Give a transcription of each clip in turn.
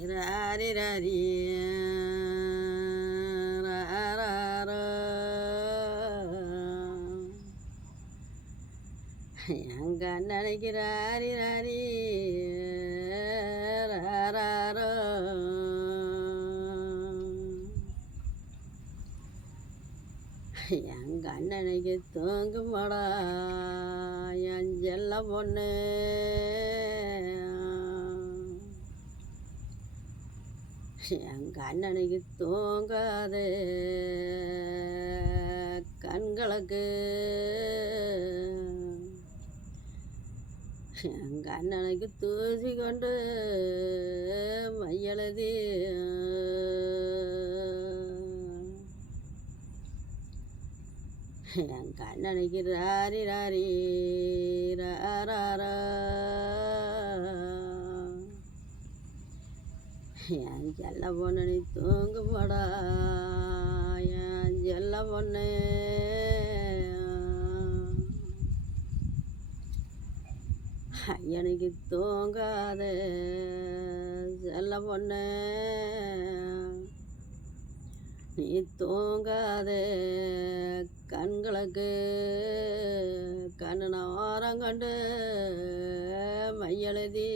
ராரி எங்க அண்ணனைக்கு ராரி ராரோ எங்க அண்ணனைக்கு தூங்குமாடா என் செல்ல பொண்ணு எங்க அண்ணனைக்கு தூங்காது கண்களுக்கு எங்க அண்ணனுக்கு தூசி கொண்டு மையெழுதி எங்க அண்ணனுக்கு ராரி ராரா என் செல்ல பொண்ணு நீ தூங்குமாடா என் செல்ல பொண்ணு எனக்கு தூங்காத செல்ல பொண்ணு நீ தூங்காத கண்களுக்கு கண்ணு ஓரம் கண்டு மையெழுதி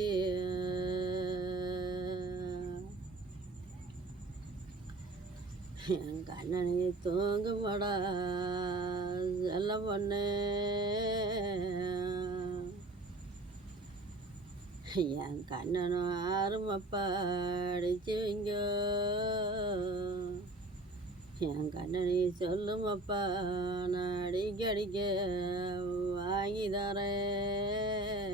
என் கண்ணனை தூங்குமாடா செல்ல பொண்ணு என் கண்ணனும் ஆறுமப்பா அடிச்சுவிங்கோ என் கண்ணனை சொல்லுமப்பா நான் அடிக்க வாங்கி தரேன்